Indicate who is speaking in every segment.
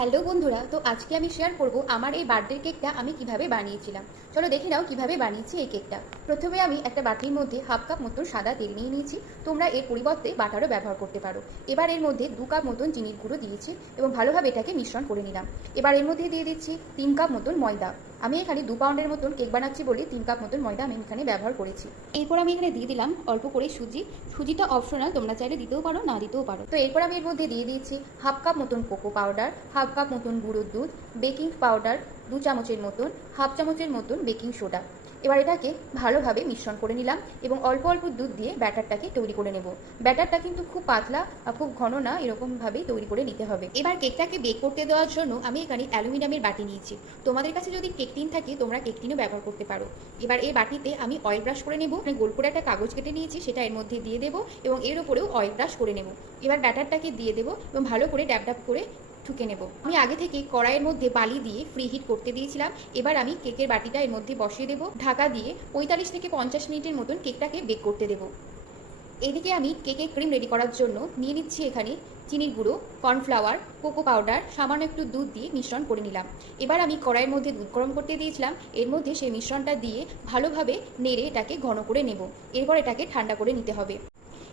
Speaker 1: Hello বন্ধুরা, তো আজকে আমি শেয়ার করব আমার এই বার্থডে কেকটা আমি কীভাবে বানিয়েছিলাম। চলো দেখে নাও কীভাবে বানিয়েছি এই কেকটা প্রথমে আমি একটা বাটির মধ্যে হাফ কাপ মতন সাদা তেল নিয়ে নিয়েছি, তোমরা এর পরিবর্তে বাটারও ব্যবহার করতে পারো। এবার এর মধ্যে দু কাপ মতন চিনির গুঁড়ো দিয়েছি এবং ভালোভাবে এটাকে মিশ্রণ করে নিলাম। এবার এর মধ্যে দিয়ে দিচ্ছি তিন কাপ মতন ময়দা। আমি এখানে দু পাউন্ডের মতন কেক বানাচ্ছি বলে তিন কাপ মতন ময়দা আমি এখানে ব্যবহার করেছি। এরপর আমি এখানে দিয়ে দিলাম অল্প করে সুজি। সুজিটা অপশনাল তোমরা চাইলে দিতেও পারো, না দিতেও পারো। তো এরপর আমি এর মধ্যে দিয়ে দিয়েছি হাফ কাপ মতন কোকো পাউডার হাফ কাপ মতন গুঁড়োর দুধ, বেকিং পাউডার দু চামচের মতন, হাফ চামচের মতন বেকিং সোডা। এবার এটাকে ভালোভাবে মিশ্রণ করে নিলাম এবং অল্প অল্প দুধ দিয়ে ব্যাটারটাকে তৈরি করে নেব। ব্যাটারটা কিন্তু খুব পাতলা খুব ঘন না, এরকমভাবেই তৈরি করে নিতে হবে। এবার কেকটাকে বেক করতে দেওয়ার জন্য আমি এখানে অ্যালুমিনিয়ামের বাটি নিয়েছি। তোমাদের কাছে যদি কেক টিন থাকে, তোমরা কেক টিনও ব্যবহার করতে পারো। এবার এই বাটিতে আমি অয়েল ব্রাশ করে নেব। গোল করে একটা কাগজ কেটে নিয়েছি, সেটা এর মধ্যে দিয়ে দেবো এবং এর ওপরেও অয়েল ব্রাশ করে নেব। এবার ব্যাটারটাকে দিয়ে দেবো এবং ভালো করে ড্যাপ ড্যাপ করে ঠুকে নেব। আমি আগে থেকে কড়াইয়ের মধ্যে বালি দিয়ে ফ্রি হিট করতে দিয়েছিলাম। এবার আমি কেকের বাটিটা এর মধ্যে বসিয়ে দেবো। ঢাকা দিয়ে পঁয়তাল্লিশ থেকে পঞ্চাশ মিনিটের মতন কেকটাকে বেক করতে দেবো। এদিকে আমি কেকে ক্রিম রেডি করার জন্য নিয়ে নিচ্ছি এখানে চিনির গুঁড়ো কর্নফ্লাওয়ার কোকো পাউডার সামান্য একটু দুধ দিয়ে মিশ্রণ করে নিলাম। এবার আমি কড়াইয়ের মধ্যে দুধ গরম করতে দিয়েছিলাম। এর মধ্যে সেই মিশ্রণটা দিয়ে ভালোভাবে নেড়ে এটাকে ঘন করে নেব। এরপর এটাকে ঠান্ডা করে নিতে হবে।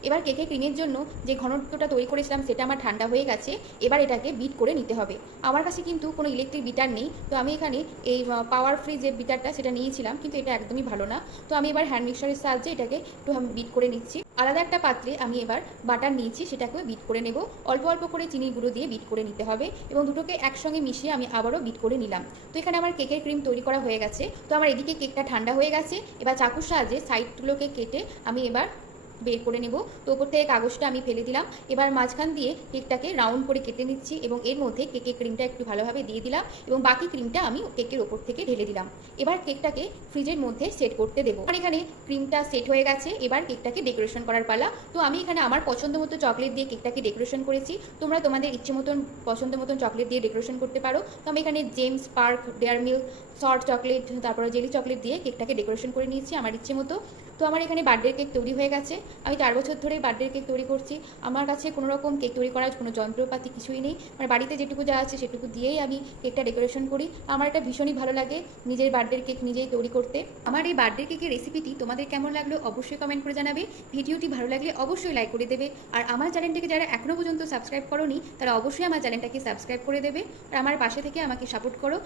Speaker 1: এবার কেকে ক্রিমের জন্য যে ঘনত্বটা তৈরি করেছিলাম সেটা আমার ঠান্ডা হয়ে গেছে, এবার এটাকে বিট করে নিতে হবে। আমার কাছে কিন্তু কোনো ইলেকট্রিক বিটার নেই, তো আমি এখানে এই পাওয়ার ফ্রি যে বিটারটা সেটা নিয়েছিলাম, কিন্তু এটা একদমই ভালো না। তো আমি এবার হ্যান্ড মিক্সারের সাহায্যে এটাকে একটু আমি বিট করে নিচ্ছি। আলাদা একটা পাত্রে আমি এবার বাটার নিয়েছি, সেটাকেও বিট করে নেব। অল্প অল্প করে চিনির গুঁড়ো দিয়ে বিট করে নিতে হবে এবং দুটোকে একসঙ্গে মিশিয়ে আমি আবারও বিট করে নিলাম। তো এখানে আমার কেকের ক্রিম তৈরি করা হয়ে গেছে। তো আমার এদিকে কেকটা ঠান্ডা হয়ে গেছে। এবার চাকুর সাহায্যে সাইডগুলোকে কেটে আমি এবার বের করে নেব। তো ওপর থেকে কাগজটা আমি ফেলে দিলাম। এবার মাঝখান দিয়ে কেকটাকে রাউন্ড করে কেটে নিচ্ছি এবং এর মধ্যে কেকের ক্রিমটা একটু ভালোভাবে দিয়ে দিলাম এবং বাকি ক্রিমটা আমি কেকের ওপর থেকে ঢেলে দিলাম। এবার কেকটাকে ফ্রিজের মধ্যে সেট করতে দেবো। আর এখানে ক্রিমটা সেট হয়ে গেছে। এবার কেকটাকে ডেকোরেশন করার পালা। তো আমি এখানে আমার পছন্দ মতো চকলেট দিয়ে কেকটাকে ডেকোরেশন করেছি। তোমরা তোমাদের ইচ্ছে মতন, পছন্দ মতন চকলেট দিয়ে ডেকোরেশন করতে পারো। তো আমি এখানে Gems Perk, dairy milk, salt chocolate, তারপরে জেলি চকলেট দিয়ে কেকটাকে ডেকোরেশন করে নিয়েছি আমার ইচ্ছে মতো। তো আমার এখানে বার্থডে কেক তৈরি হয়ে গেছে। আমি চার বছর ধরে বার্থডে কেক তৈরি করছি। আমার কাছে কোনো রকম কেক তৈরি করার কোনো যন্ত্রপাতি কিছুই নেই। মানে বাড়িতে যেটুকু যা আছে সেটুকু দিয়েই আমি কেকটা ডেকোরেশন করি। আমার এটা ভীষণই ভালো লাগে নিজের বার্থডে কেক নিজেই তৈরি করতে। আমার এই বার্থডে কেকের রেসিপিটি তোমাদের কেমন লাগল অবশ্যই কমেন্ট করে জানাবে। ভিডিওটি ভালো লাগলে অবশ্যই লাইক করে দেবে। আর আমার চ্যানেলটিকে যারা এখনও পর্যন্ত সাবস্ক্রাইব করোনি, তারা অবশ্যই আমার চ্যানেলটাকে সাবস্ক্রাইব করে দেবে। আর আমার পাশে থেকে আমাকে সাপোর্ট করো।